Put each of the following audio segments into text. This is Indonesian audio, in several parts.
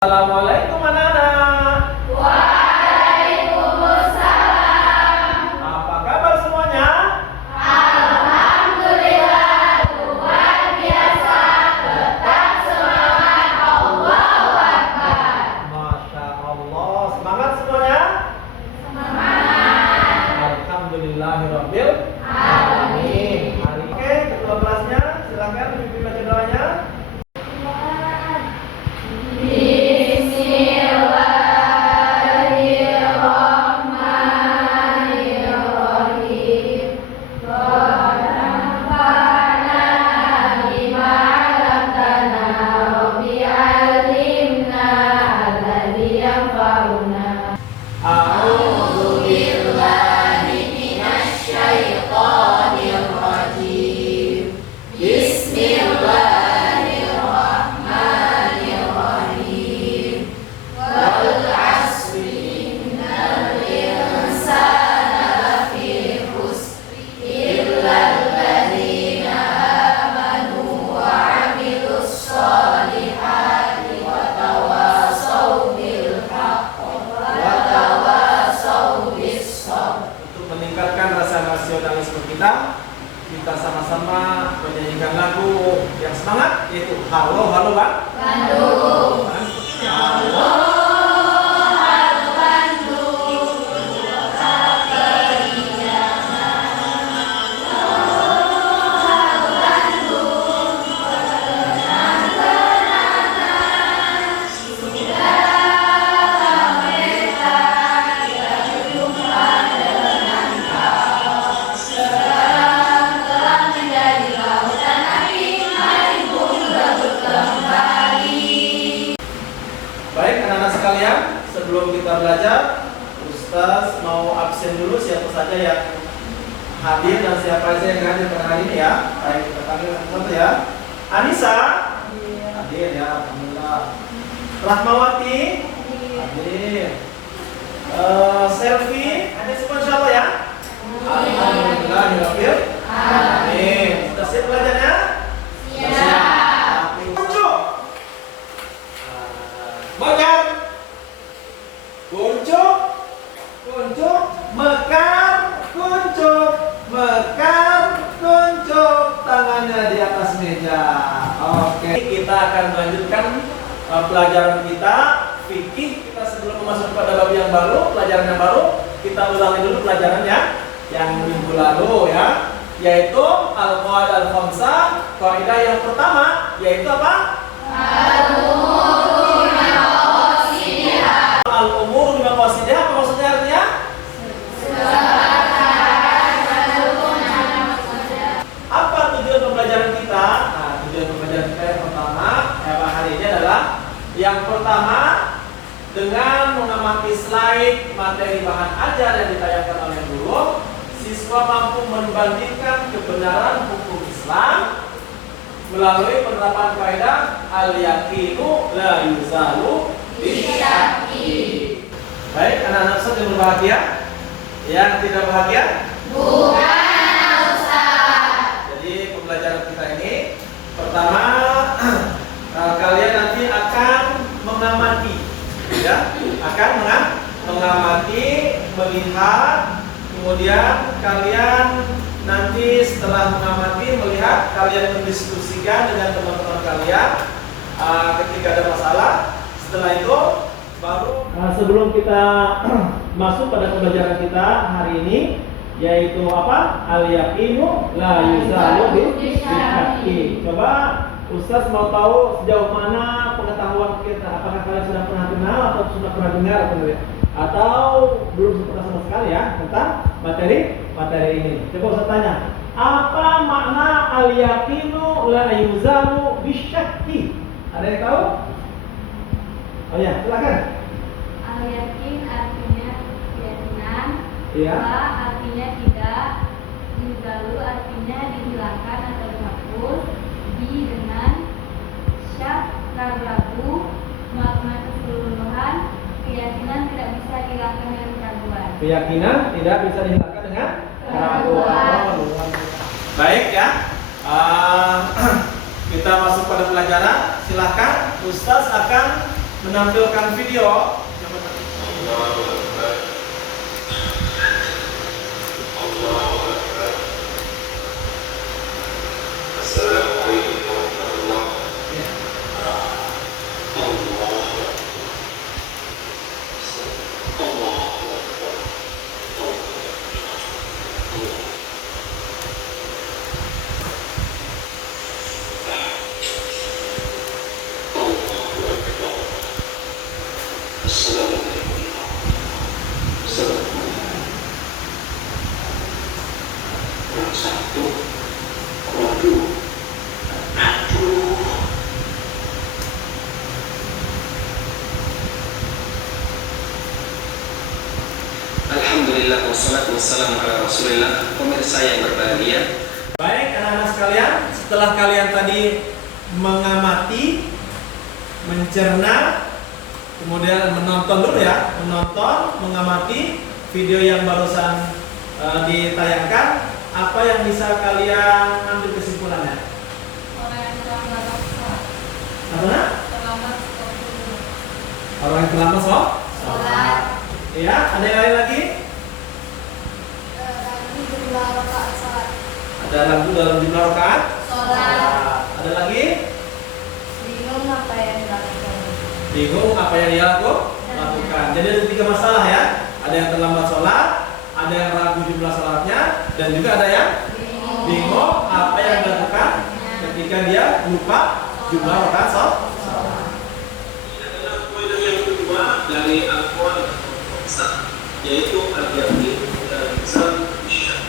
Assalamualaikum anak-anak. Waalaikumsalam. Apa kabar semuanya? Alhamdulillah, luar biasa. Tetap semangat. Allahu Akbar. Masya Allah. Semangat semuanya? Semangat. Alhamdulillahirabbil alamin. Mari ketua kelasnya silakan pimpin baca doanya. Kita sama-sama menyanyikan lagu yang semangat, yaitu Halo Halo Bandung. Halo Halo Bandung. Kota keindahan. Halo Bandung. Kenang-kenangan. Sudah lama kita tidak berjumpa dengan kau. Sekarang telah menjadi lautan api, mari bumi berebut kembali. Baik anak-anak sekalian, sebelum kita belajar, Ustaz mau absen dulu siapa saja yang hadir dan siapa saja yang hadir pada hari ini ya. Baik, kita panggil satu ya. Anissa hadir ya, alhamdulillah. Rahmawati hadir. Selfie hadir semua insyaallah ya. Alhamdulillahirabbil alamin. Sudah siap belajarnya? Siap. Kuncup. Mekar. Kuncup. Kuncup. Mekar. Kuncup. Mekar. Kuncup. Tangannya di atas meja. Oke. Kita akan melanjutkan pelajaran kita fikih. Kita sebelum memasuki pada bab yang baru, pelajaran yang baru, kita ulangi dulu pelajarannya yang minggu lalu ya, yaitu al-qawaid al-khamsah. Kaidah yang pertama yaitu apa? Al-umur bimaqasidiha. Al-umur bimaqasidiha, apa maksudnya artinya? Apa tujuan pembelajaran kita? Nah, tujuan pembelajaran kita yang pertama hari ini adalah yang pertama, dengan mengamati slide materi bahan ajar yang ditayangkan oleh guru, siswa mampu membandingkan kebenaran hukum Islam melalui penerapan kaidah al-yaqinu la yuzalu bisyakki. Baik, anak-anak yang berbahagia, yang tidak bahagia Bukan Ustaz. Jadi pembelajaran kita ini pertama kalian nanti akan mengamati, ya, akan mengamati, melihat, kemudian kalian nanti setelah mengamati, melihat, kalian mendiskusikan dengan teman-teman kalian ketika ada masalah. Setelah itu baru sebelum kita masuk pada pembelajaran kita hari ini, yaitu apa? Al-yaqinu la yuzalu bisyakki. Coba Ustaz mau tahu sejauh mana pengetahuan kita. Apakah kalian sudah pernah kenal atau sudah pernah dengar atau belum pernah sama sekali ya tentang materi ini. Coba Ustaz tanya, apa makna al-yaqinu la yuzalu bisyakki? Ada yang tahu? Oh ya, silakan. Al-yakin artinya keyakinan. Iya. Wa artinya tidak. Yuzalu artinya dihilangkan atau dihapus. Bi dengan syak ragu. Makna keseluruhan, keyakinan tidak bisa dihilangkan dengan keraguan. Keyakinan tidak bisa dihilangkan dengan keraguan. Baik ya. Kita masuk pada pelajaran. Silahkan Ustaz akan menampilkan video. Assalamualaikum warahmatullahi Alhamdulillah wassalatu wassalamu ala rasulillah. Pemirsa yang berbahagia, Baik anak-anak sekalian, setelah kalian tadi mengamati, mencerna, kemudian menonton dulu ya, mengamati video yang barusan ditayangkan, apa yang bisa kalian ambil kesimpulannya? Orang yang terlambat sholat. Apa? Terlambat sholat. Orang yang terlambat Sholat. Iya, ada yang lain lagi? Ragu jumlah rakaat sholat. Ada ragu dalam jumlah rakaat? Sholat. Ada lagi? Bingung apa yang dilakukan. Bingung apa yang dia lakukan. Jadi ada 3 masalah ya. Ada yang terlambat sholat, ada yang ragu jumlah sholatnya, dan juga ada yang bingung apa yang dilakukan ketika dia lupa jumlah rakaat sholat. ini adalah poin yang kedua dari Al-Quran, yaitu al-yaqin dan syak.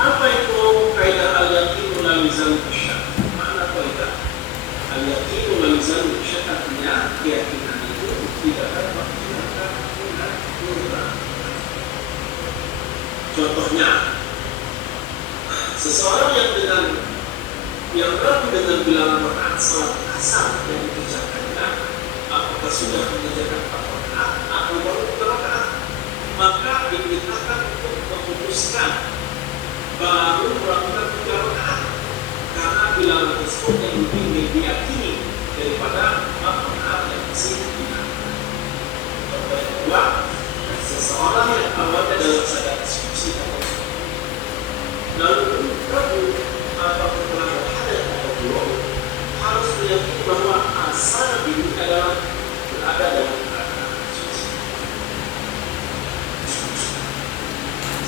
Apa itu kaidah al-yaqin dan syak? Mana kaidah? Al-yaqin dan syak artinya keyakinan itu tidak dapat diragukan. Contohnya, seseorang yang ragu dengan bilangan rakaat salat asar yang dikerjakannya, apakah sudah mengerjakan 4 rakaat atau baru 3 rakaat, maka diperintahkan untuk memutuskan baru melakukan 3 rakaat karena bilangan tersebut yang lebih diyakini daripada 4 rakaat yang masih dilakukan. Contoh yang kedua, seseorang yang awalnya dalam keadaan suci atau lalu ragu apakah telah berhadat atau belum, harus meyakini bahwa asal diri adalah berada dalam keadaan suci.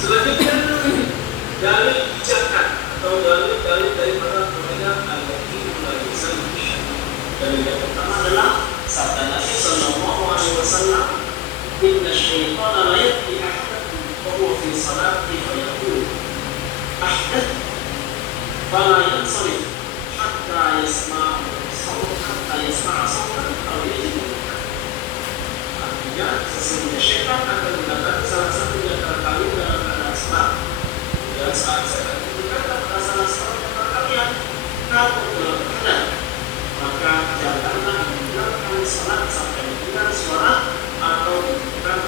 Selanjutnya, dalil bijakan atau dalil daripada kaidah al-yaqin wal lisan. Dalil yang pertama adalah sabda Nabi sallallahu alaihi wasallam, "Inna syaitana la ya'ti ahadakum wa huwa fi salati fa yaqul ahdath fala yansarif hatta yasma'a sautan atau yajid." Artinya, sesungguhnya syaitan akan mendatangi salah satu di antara kalian dalam keadaan salat. Dan saat syaitan itu berkata pada salah seorang di antara kalian, "Kamu dalam keadaan, maka janganlah meninggalkan salat sampai mendengar suara atau mendengar."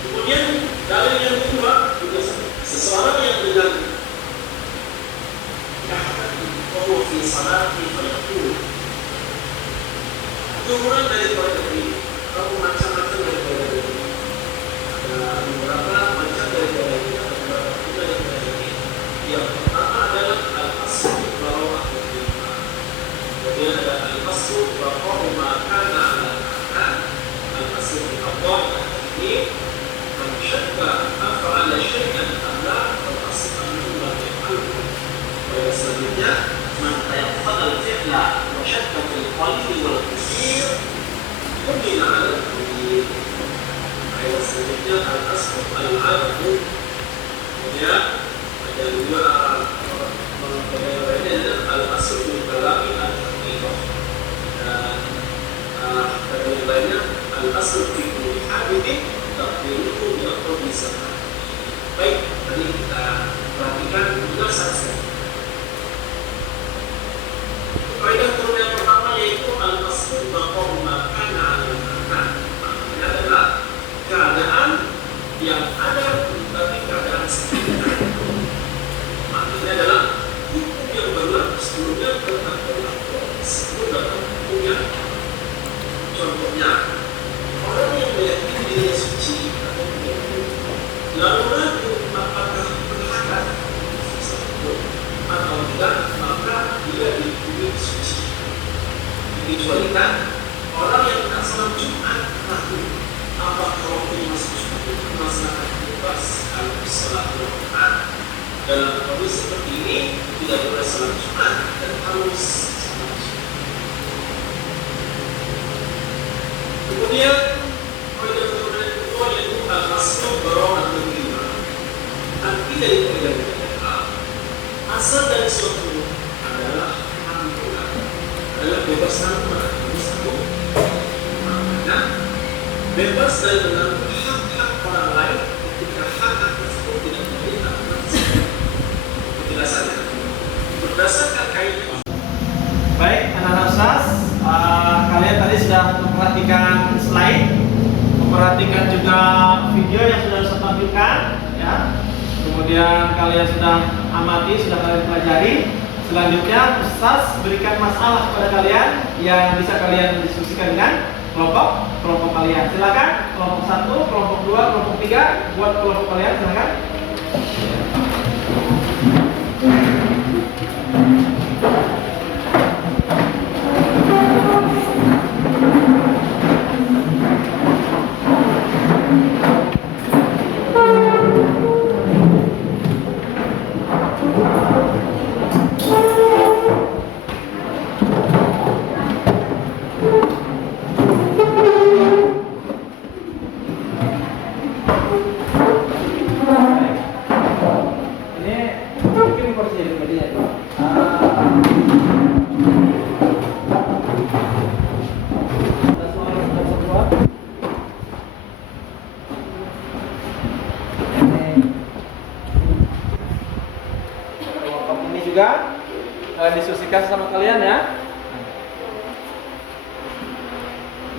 Kemudian dalil yang kedua juga seseorang yang dengan bahwa fi salati fayaqul, turunan dari poin ini, kamu macam-macam dari poin ini. Ada beberapa macam dari poin ini, ada beberapa juga dari poin ini. Yang pertama adalah al-asl bahwa kemudian ada al-asl bahwa makana ala al-asl bahwa ini mensyakka af'ala syai'an Allah al-asl anhu la yaf'aluhu. Poin selanjutnya, man tayaqqana al-fi'la wa syakka fil qalbi wal katsir qulina al-qalbi. Poin selanjutnya al-asl al-'adlu. Kemudian ada juga poin lainnya adalah al-asl bil kalami al-haqiqah. Dan poin lainnya al-asl fi kulli hadithin takdiruhu bi aqrabi sana. Baik, tadi kita perhatikan juga saja. Kaidah turun yang pertama yaitu al-asl bahwa makana al-makan. Maknanya adalah keadaan yang ada tapi keadaan sekitar. Maka salat Jumat dan harus salat Jumat. Kemudian kaidah kedua yaitu al-aslu bara'ah al-dhimma. Arti dari kaidah ini asal dari suatu adalah bebas narkoba, bebas dari menanggung hak-hak orang lain ketika hak-hak tersebut tidak menjadi hak penjelasannya berdasarkan kaidah. Baik, anak-anak SAS, kalian tadi sudah memperhatikan slide, memperhatikan juga video yang sudah saya tampilkan, ya. Kemudian kalian sudah amati, sudah kalian pelajari. Selanjutnya Ustaz berikan masalah kepada kalian yang bisa kalian diskusikan dengan kelompok kalian. Silakan kelompok 1, kelompok 2, kelompok 3 buat kelompok kalian, silakan. Juga diskusikan sama kalian ya.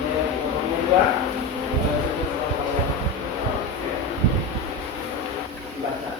Ini juga baca.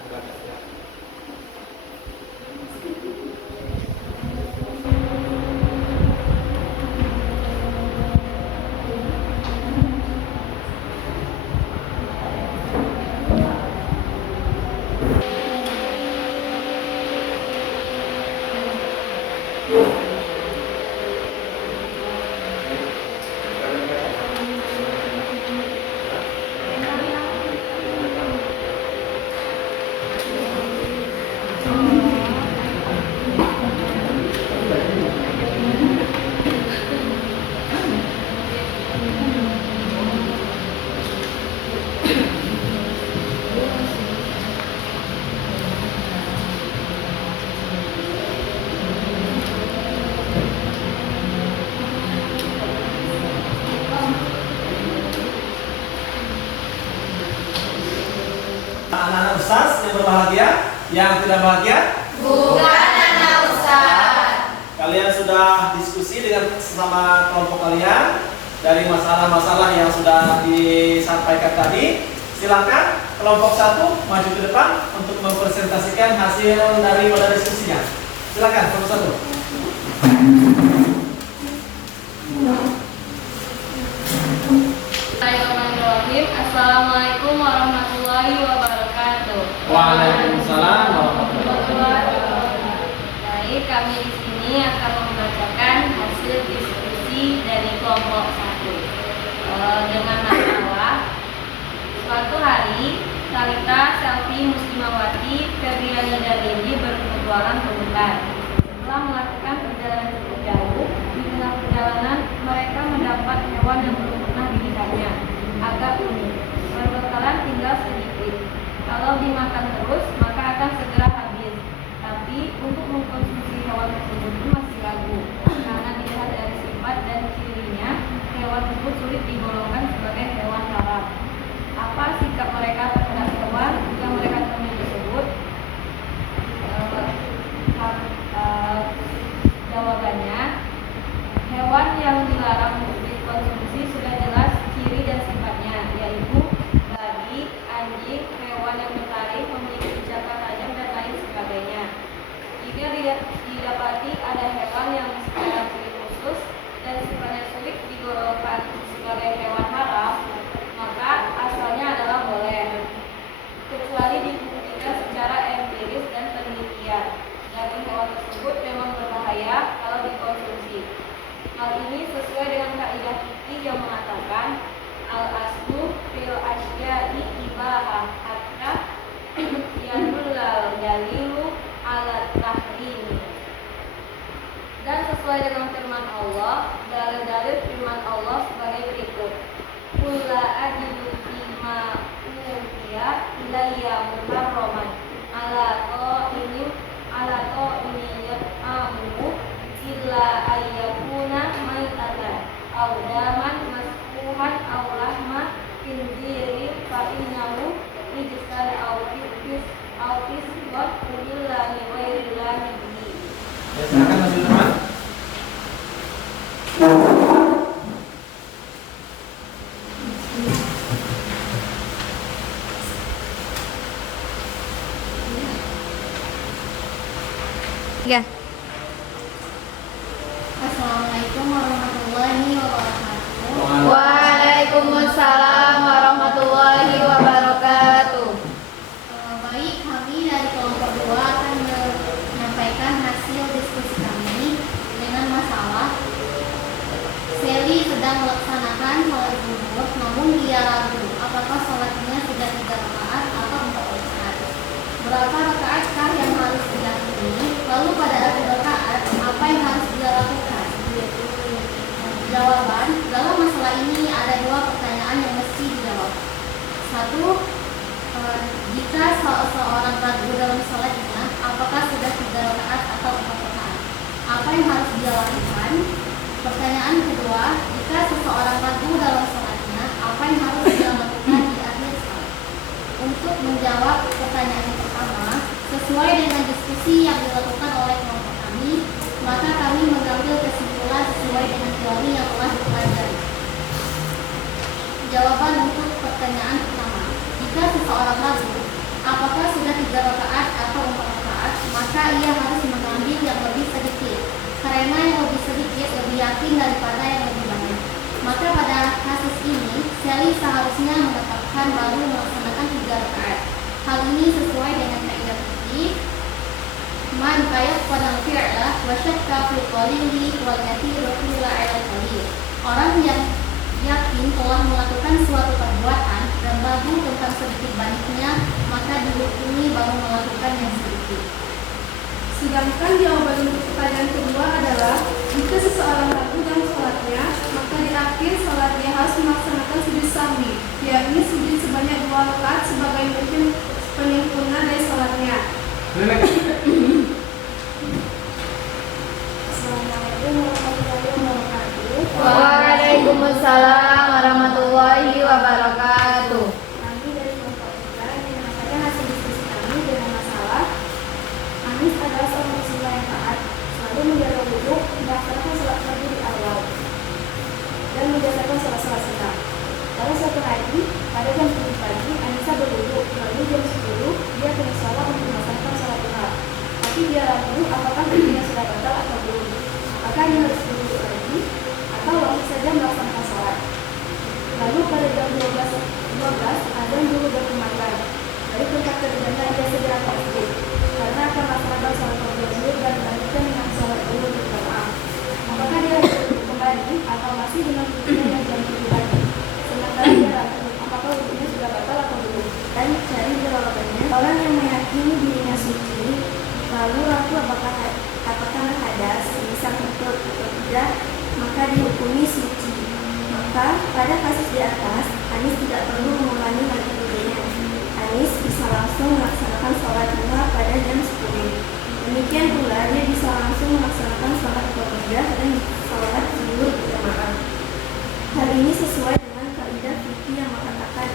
Anak-anak Ustaz yang berbahagia, yang tidak bahagia? Bukan anak Ustaz. Kalian sudah diskusi dengan sesama kelompok kalian dari masalah-masalah yang sudah disampaikan tadi. Silakan kelompok 1 maju ke depan untuk mempresentasikan hasil daripada diskusinya. Silakan kelompok 1. Bismillahirrahmanirrahim. Assalamualaikum warahmatullahi wabarakatuh. Waalaikumsalam warahmatullahi wabarakatuh. Baik, kami di sini akan membacakan hasil diskusi dari kelompok 1 dengan masalah suatu hari Talita Selvi Muslimawati Febriani dan Dendi berpetualang ke hutan. Setelah melakukan perjalanan cukup jauh, di tengah perjalanan mereka mendapat hewan yang belum pernah dilihatnya, agak unik. Berbekalan tinggal sedikit. Kalau dimakan terus, maka akan segera habis. Tapi untuk mengkonsumsi hewan tersebut itu masih ragu, karena dilihat dari sifat dan cirinya, hewan tersebut sulit digolongkan sebagai hewan haram. Apa sikap mereka terhadap hewan yang mereka temui tersebut? Jawabannya, hewan yang dilarang dikonsumsi sudah jelas ciri dan sifatnya, yaitu babi, anjing, hewan yang bertaring, memiliki jangka tajam dan lain sebagainya. Jika didapati ada hewan yang secara ciri khusus dan sifatnya sulit digolongkan sebagai hewan haram, maka asalnya adalah boleh, kecuali dibuktikan secara empiris dan penelitian. Daging hewan tersebut memang berbahaya kalau dikonsumsi. Hal ini sesuai dengan kaidah fikih yang mengatakan al-aslu fil asya'i ibahah hatta yadullal dalilu ala tahrim. sesuai dengan firman Allah. Dalil-dalil firman Allah sebagai berikut. Qul la ajidu fima uhiya ilayya muharraman ala qa'imin yat'amuhu illa ayyakuna maitatan aw daman masfuhan aw lahma khinzirin fa innahu rijsun aw fisqun illa li ghairillahi bihi. Ya, silakan Mas Firman. Ya. Assalamualaikum warahmatullahi wabarakatuh. Waalaikumsalam warahmatullahi wabarakatuh. Baik, kami dari kelompok 2 akan menyampaikan hasil diskusi kami dengan masalah Sally sedang melaksanakan sholat zuhur, namun dia ragu apakah sholatnya sudah 3 rakaat atau 4 rakaat. Berapa rakaatkah yang harus dilakukan? Lalu pada akhir rakaat apa yang harus dia lakukan? Jawaban, dalam masalah ini ada 2 pertanyaan yang mesti dijawab. 1. Jika seseorang ragu dalam sholatnya, apakah sudah 3 rakaat atau 4 rakaat? Apa yang harus dia lakukan? Pertanyaan kedua, jika seseorang ragu dalam sholatnya, apa yang harus dia lakukan di akhir sholat? Untuk menjawab pertanyaan yang pertama, sesuai dengan diskusi yang dilakukan oleh kelompok kami, maka kami mengambil kesimpulan sesuai dengan teori yang telah dipelajari. Jawaban untuk pertanyaan pertama, jika seseorang ragu apakah sudah 3 rakaat atau 4 rakaat, maka ia harus mengambil yang lebih sedikit, karena yang lebih sedikit lebih yakin daripada yang lebih banyak. Maka pada kasus ini, Sally seharusnya menetapkan baru melaksanakan 3 rakaat. Hal ini sesuai dengan kaidah fikih man pada fi'la wa syakka fil qalili wal kathiru fil 'ala qalil. Orang yang yakin telah melakukan suatu perbuatan dan ragu tentang sedikit banyaknya, maka dihukumi baru melakukan yang sedikit. Sedangkan jawaban untuk pertanyaan kedua adalah jika seseorang ragu dalam sholatnya, maka di akhir sholatnya harus melaksanakan sujud sahwi, yakni sujud sebanyak 2 rakaat sebagai mungkin penyempurna dari sholatnya. Assalamualaikum warahmatullahi wabarakatuh. Waalaikumsalam warahmatullahi wabarakatuh. Kami dari kelompok 3 menyampaikan hasil diskusi kami dengan masalah Anis adalah seorang muslimah yang taat, selalu menjaga wudu, melaksanakan sholat fardu di awal, dan membiasakan sholat-sholat sunnah. Lalu suatu hari, pada jam 7 pagi, Anissa berwudu, lalu jam 10 dia ke musola untuk melaksanakan sholat duha. Tapi dia ragu apakah wudunya sudah batal atau belum. Apakah dia harus berwudu lagi atau langsung saja melaksanakan sholat. Lalu pada jam 12 azan dulu berkumandang. Dari tempat kerjanya ia segera ke masjid karena akan melaksanakan sholat zuhur dan melanjutkan dengan sholat zuhur berjamaah. Apakah dia harus berwudu kembali atau masih dengan wudunya yang jam 7 pagi? Sementara dia ragu apakah wudunya sudah batal atau belum. Dan cari jawabannya, orang yang meyakini dirinya suci lalu ragu apakah hadas bisa betul atau tidak, maka dihukumi suci. Maka pada kasus di atas, Anis tidak perlu mengulangi lagi wudunya. Anis bisa langsung melaksanakan sholat duha pada jam 10. Demikian pula dia bisa langsung melaksanakan sholat fardu dan sholat zuhur berjamaah. Hal ini sesuai dengan kaidah fikih yang mengatakan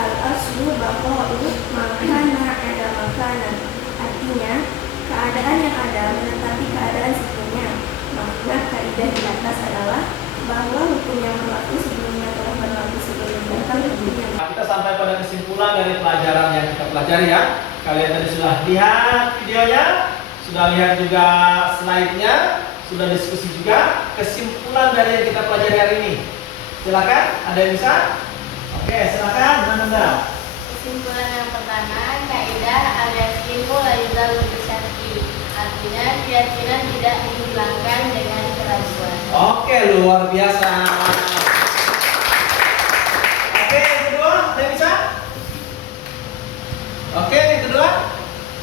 al-aslu baqa'u makana ada makanan. Artinya, keadaan yang ada menetapi keadaan sebelumnya. Maka kaidah di atas adalah bahwa hukum yang berlaku sebelumnya telah berlaku sebelum datang hukum yang Kita sampai pada kesimpulan dari pelajaran yang kita pelajari ya. Kalian tadi sudah lihat videonya, sudah lihat juga slide-nya, sudah diskusi juga kesimpulan dari yang kita pelajari hari ini. Silakan, ada yang bisa? Oke, silakan, Nanda. Kesimpulan yang pertama, kaidah al-yaqinu la yuzalu bisyakki. Artinya keyakinan tidak dihilangkan dengan keraguan. Oke, luar biasa. Oke, yang kedua, ada yang bisa? Oke, yang kedua.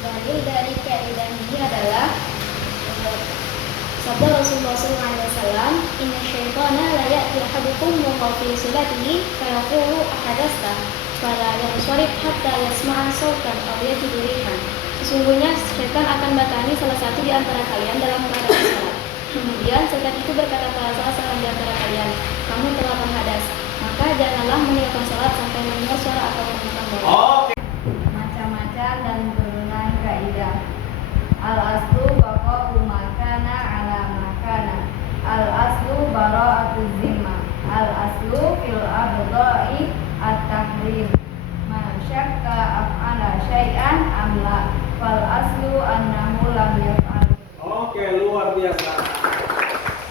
Dalil dari kaidah ini adalah sabda Rasulullah SAW, "Inna syaitana la ya'ti ahadukum wa fi salatihi fayaqulu ahadasta fala yansharif hatta yasma'a sautan aw yajidu rihan." Sesungguhnya syaitan akan mendatangi salah satu di antara kalian dalam keadaan salat. Kemudian syaitan itu berkata pada salah seorang di antara kalian, "Kamu telah berhadas." Maka janganlah meninggalkan salat sampai mendengar suara atau mendengar bau. Oke. Macam-macam dan turunan kaidah. Al-aslu baqa'u makana ala makana. Al-aslu bara'atuz zimmah. Al-aslu fil abda'i at-tahrim. Man syakka af'ala syai'an am la. Fal aslu annahu lam yaf'al. Oke, luar biasa.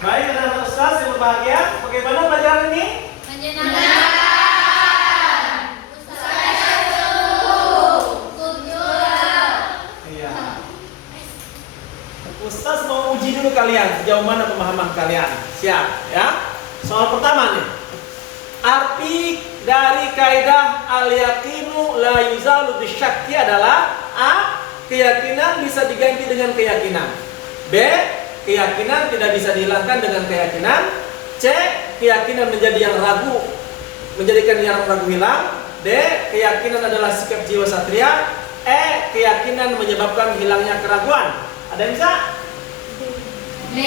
Baik, anak-anak Ustaz yang berbahagia, bagaimana pelajaran ini? Iya. Ustaz mau uji dulu kalian sejauh mana pemahaman kalian. Siap, ya? Soal pertama nih. Arti dari kaidah al-yaqinu la yuzalu bisyakki adalah A. Keyakinan bisa diganti dengan keyakinan. B. Keyakinan tidak bisa dihilangkan dengan keyakinan. C. Keyakinan menjadi yang ragu, menjadikan yang ragu hilang. D. Keyakinan adalah sikap jiwa satria. E. Keyakinan menyebabkan hilangnya keraguan. Ada yang bisa? B.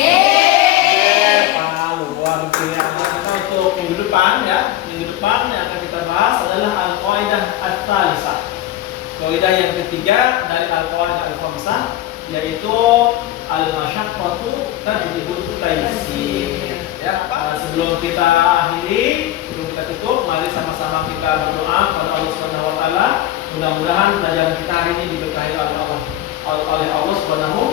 Luar biasa. Kita untuk minggu depan ya, minggu depan yang akan kita bahas adalah al-qaidah at-thalitsah. Kaidah yang ketiga dari al-qaidah al-khamsah, yaitu al-masyaqqatu tajlibul taysir. Ya, sebelum kita akhiri, sebelum kita tutup, mari sama-sama kita berdoa kepada Allah Subhanahu wa taala. Mudah-mudahan pelajaran kita hari ini diberkahi oleh Allah Subhanahu